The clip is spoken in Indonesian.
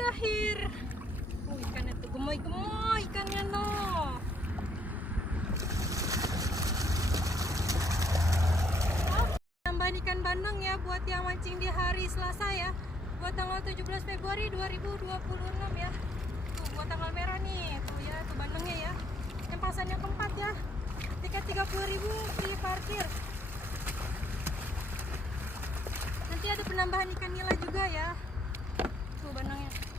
terakhir. Ikannya tuh gemoy-gemoy ikannya no. Tambahan ikan bandeng ya buat yang mancing di hari Selasa ya. Buat tanggal 17 Februari 2026 ya. Tuh buat tanggal merah nih. Tuh ya, tuh bandengnya ya. Yang pasannya keempat ya. Tiket 30.000 free parkir. Nanti ada penambahan ikan nila juga ya. Tuh bandengnya.